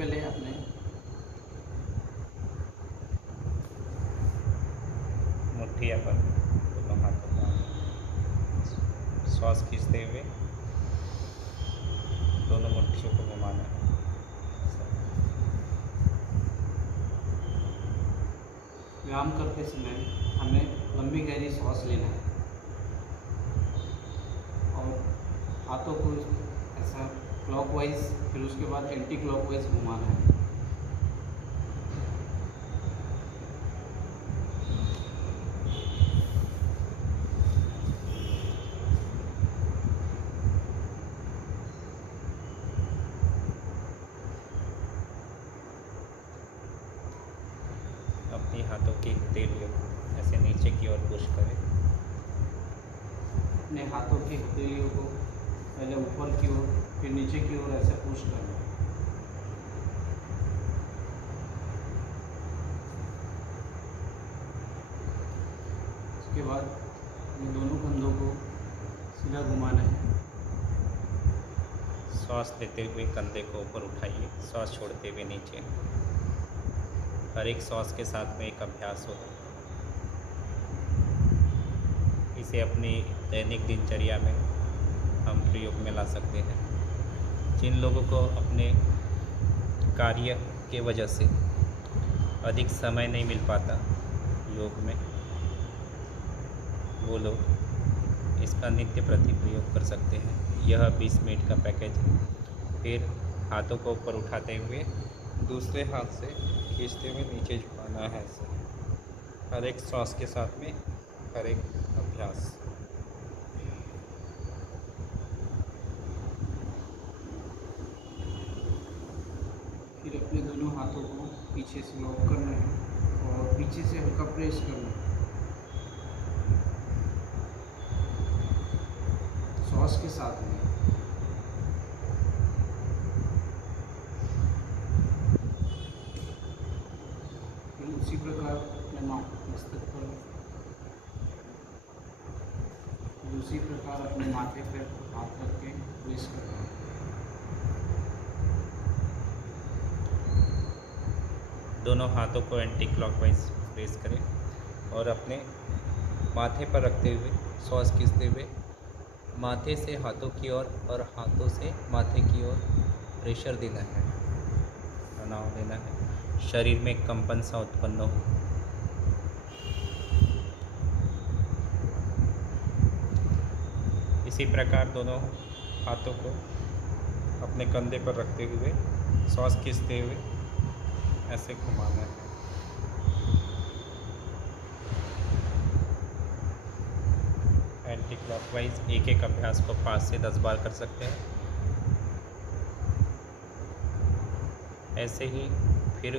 पहले अपने मुठ्ठी पर दोनों हाथों को श्वास खींचते हुए दोनों मुट्ठियों को घुमाना है। व्यायाम करते समय हमें लंबी गहरी सांस लेना है और हाथों को ऐसा क्लॉकवाइज फिर उसके बाद एंटी क्लॉकवाइज घुमाना है। अपनी हाथों की हथेलियों को ऐसे नीचे की ओर पुश करें। अपने हाथों की हथेलियों को पहले ऊपर की ओर फिर नीचे की ओर ऐसे पुश करना है। उसके बाद अपने दोनों कंधों को सीधा घुमाना है। श्वास लेते हुए कंधे को ऊपर उठाइए, श्वास छोड़ते हुए नीचे। हर एक श्वास के साथ में एक अभ्यास होगा। इसे अपनी दैनिक दिनचर्या में हम प्रयोग में ला सकते हैं। जिन लोगों को अपने कार्य के वजह से अधिक समय नहीं मिल पाता योग में, वो लोग इसका नित्य प्रति प्रयोग कर सकते हैं। यह 20 मिनट का पैकेज है। फिर हाथों को ऊपर उठाते हुए दूसरे हाथ से खींचते हुए नीचे झुकाना है। ऐसे हर एक श्वास के साथ में हर एक अभ्यास। फिर अपने दोनों हाथों को पीछे से लॉक करना है और पीछे से हल्का प्रेस करना है। श्वास के साथ में फिर उसी प्रकार अपने मस्तक पर, फिर उसी प्रकार अपने माथे पर हाथ रख के प्रेस करना है। दोनों हाथों को एंटी क्लॉकवाइज प्रेस करें और अपने माथे पर रखते हुए श्वास खींचते हुए माथे से हाथों की ओर और हाथों से माथे की ओर प्रेशर देना है, तनाव देना है। शरीर में कंपन सा उत्पन्न हो। इसी प्रकार दोनों हाथों को अपने कंधे पर रखते हुए श्वास खींचते हुए ऐसे घुमाना है। एंटी क्लॉकवाइज एक एक अभ्यास को 5 से 10 बार कर सकते हैं। ऐसे ही फिर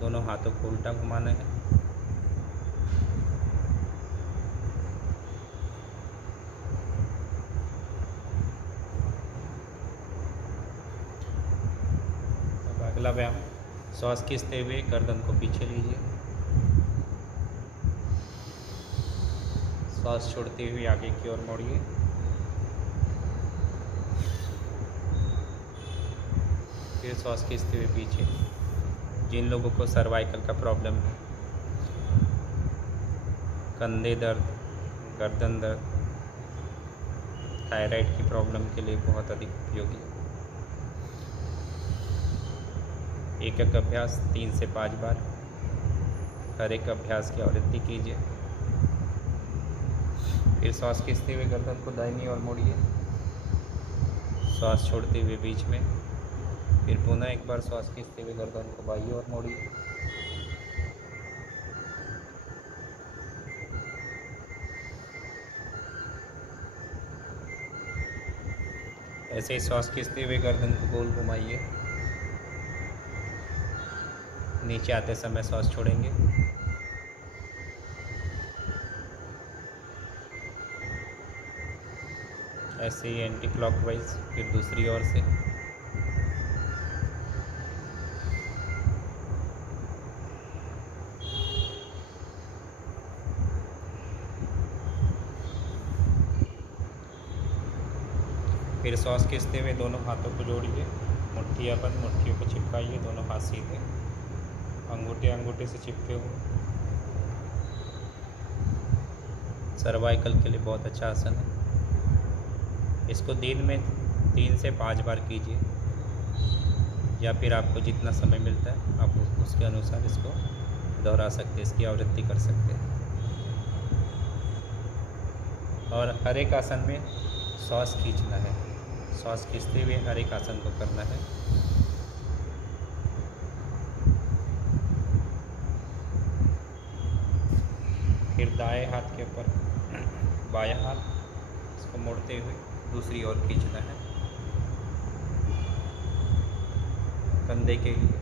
दोनों हाथों को उल्टा घुमाना है। अब अगला व्यायाम, श्वास खींचते हुए गर्दन को पीछे लीजिए, श्वास छोड़ते हुए आगे की ओर मोड़िए। फिर श्वास खींचते हुए पीछे। जिन लोगों को सर्वाइकल का प्रॉब्लम है, कंधे दर्द, गर्दन दर्द, थायराइड की प्रॉब्लम के लिए बहुत अधिक उपयोगी है। एक एक अभ्यास 3 से 5 बार हर एक अभ्यास की आवृत्ति कीजिए। फिर श्वास खींचते हुए गर्दन को दाहिनी ओर मोड़िए, श्वास छोड़ते हुए बीच में। फिर पुनः एक बार श्वास खींचते हुए गर्दन को बाईं ओर मोड़िए। ऐसे ही श्वास खींचते हुए गर्दन को गोल घुमाइए। नीचे आते समय श्वास छोड़ेंगे। ऐसे ही एंटी क्लॉकवाइज फिर दूसरी ओर से। फिर श्वास खींचते हुए दोनों हाथों को जोड़िए मुट्ठियाँ बंद, मुट्ठियों को चिपकाइए, दोनों हाथ सीधे, अंगूठे अंगूठे से चिपके हुए। सर्वाइकल के लिए बहुत अच्छा आसन है। इसको दिन में 3 से 5 बार कीजिए, या फिर आपको जितना समय मिलता है आप उसके अनुसार इसको दोहरा सकते हैं, इसकी आवृत्ति कर सकते हैं। और हर एक आसन में श्वास खींचना है, श्वास खींचते हुए हर एक आसन को करना है। फिर दाएं हाथ के ऊपर बायां हाथ, इसको मोड़ते हुए दूसरी ओर खींचना है। कंधे के लिए,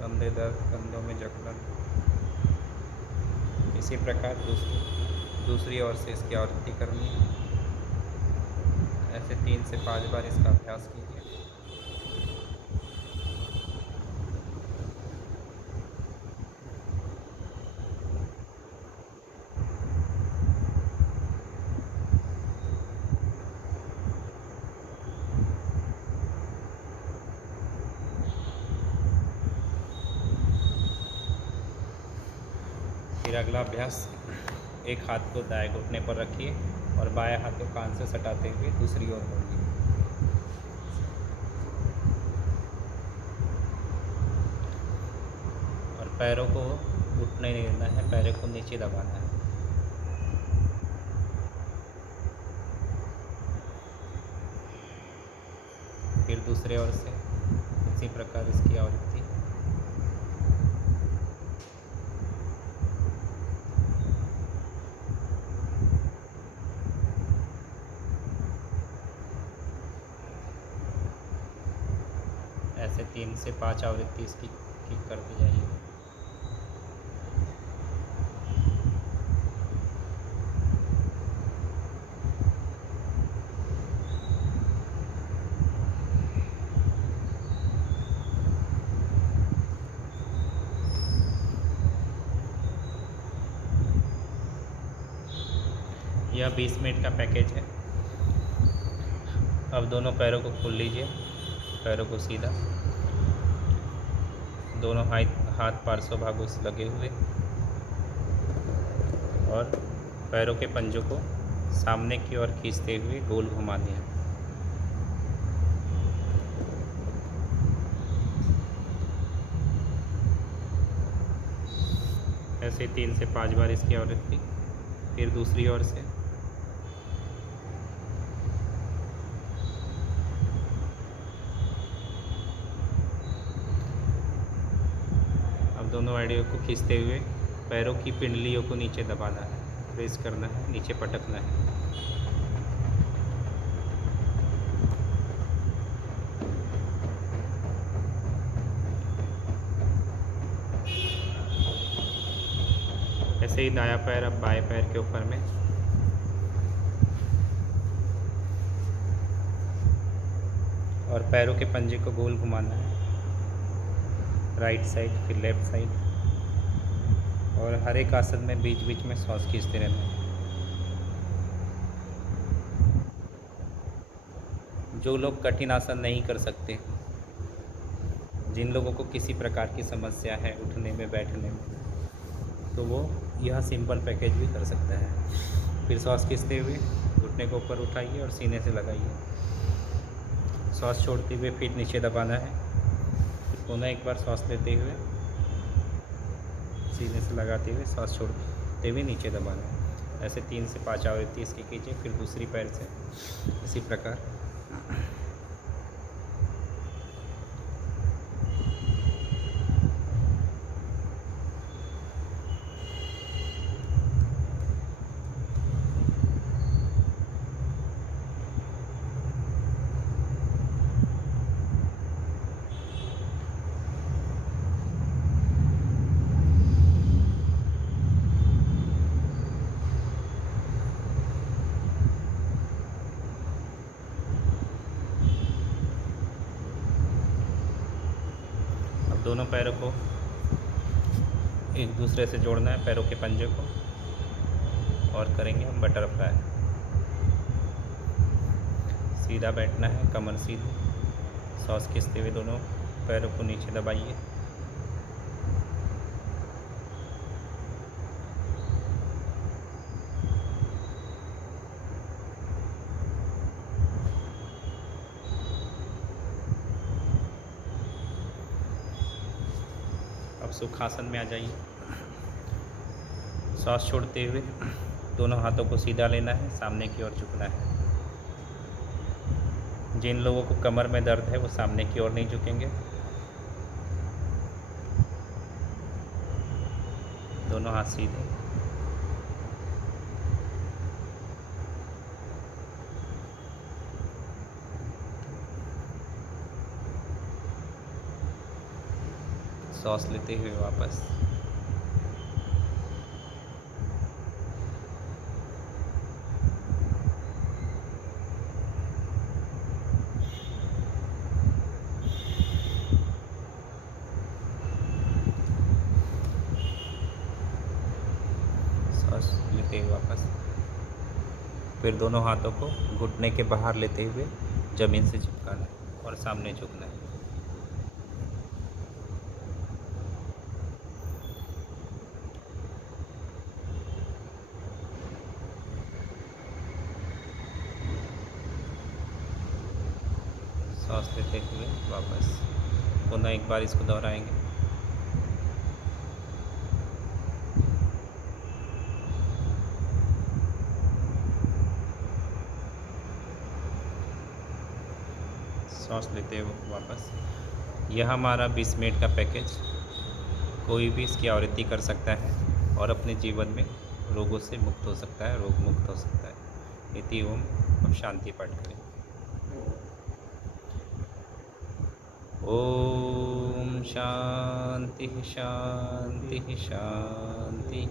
कंधे दर्द, कंधों में जकड़न, इसी प्रकार दूसरी ओर से इसकी आवृत्ति करनी है। ऐसे 3 से 5 बार इसका अभ्यास कीजिए। फिर अगला अभ्यास, एक हाथ को दाएं घुटने पर रखिए और बायां हाथ को कान से सटाते हुए दूसरी ओर मोड़िए। और पैरों को उठने नहीं देना है, पैरों को नीचे दबाना है। फिर दूसरे ओर से इसी प्रकार इसकी आवृत्ति। ऐसे 3 से 5 आवृत्ति इसकी करते जाइए। यह 20 मिनट का पैकेज है। अब दोनों पैरों को खोल लीजिए, पैरों को सीधा, दोनों हाथ पार्श्व भागों से लगे हुए, और पैरों के पंजों को सामने की ओर खींचते हुए गोल घुमाने हैं। ऐसे 3 से 5 बार इसकी आवृत्ति। फिर दूसरी ओर से दोनों आइडियों को खींचते हुए पैरों की पिंडलियों को नीचे दबाना है, प्रेस करना है, नीचे पटकना है। ऐसे ही दायां पैर अब बाएं पैर के ऊपर में, और पैरों के पंजे को गोल घुमाना है, राइट साइड फिर लेफ्ट साइड। और हर एक आसन में बीच बीच में श्वास खींचते रहना है। जो लोग कठिन आसन नहीं कर सकते, जिन लोगों को किसी प्रकार की समस्या है उठने में बैठने में, तो वो यह सिंपल पैकेज भी कर सकता है। फिर श्वास खींचते हुए घुटने को ऊपर उठाइए और सीने से लगाइए, श्वास छोड़ते हुए फिर नीचे दबाना है। पुनः एक बार श्वास लेते हुए सीने से लगाते हुए श्वास छोड़ते हुए नीचे दबाना है। ऐसे 3 से 5 आवृत्ति इसकी कीजिए। फिर दूसरी पैर से इसी प्रकार। दोनों पैरों को एक दूसरे से जोड़ना है, पैरों के पंजे को, और करेंगे हम बटरफ्लाई। सीधा बैठना है, कमर सीधी, सांस खींचते हुए दोनों पैरों को नीचे दबाइए। अब सुखासन में आ जाइए। सांस छोड़ते हुए दोनों हाथों को सीधा लेना है, सामने की ओर झुकना है। जिन लोगों को कमर में दर्द है वो सामने की ओर नहीं झुकेंगे। दोनों हाथ सीधे। सांस लेते हुए वापस। सांस लेते हुए वापस। फिर दोनों हाथों को घुटने के बाहर लेते हुए ज़मीन से चिपकाना है और सामने झुकना है। सांस लेते हुए वापस। पुनः एक बार इसको दोहराएंगे। सांस लेते हुए वापस। यह हमारा 20 मिनट का पैकेज। कोई भी इसकी आवृत्ति कर सकता है और अपने जीवन में रोगों से मुक्त हो सकता है, रोग मुक्त हो सकता है। इति ओम। अब शांति पाठ करें। ओम शांति शांति शांति।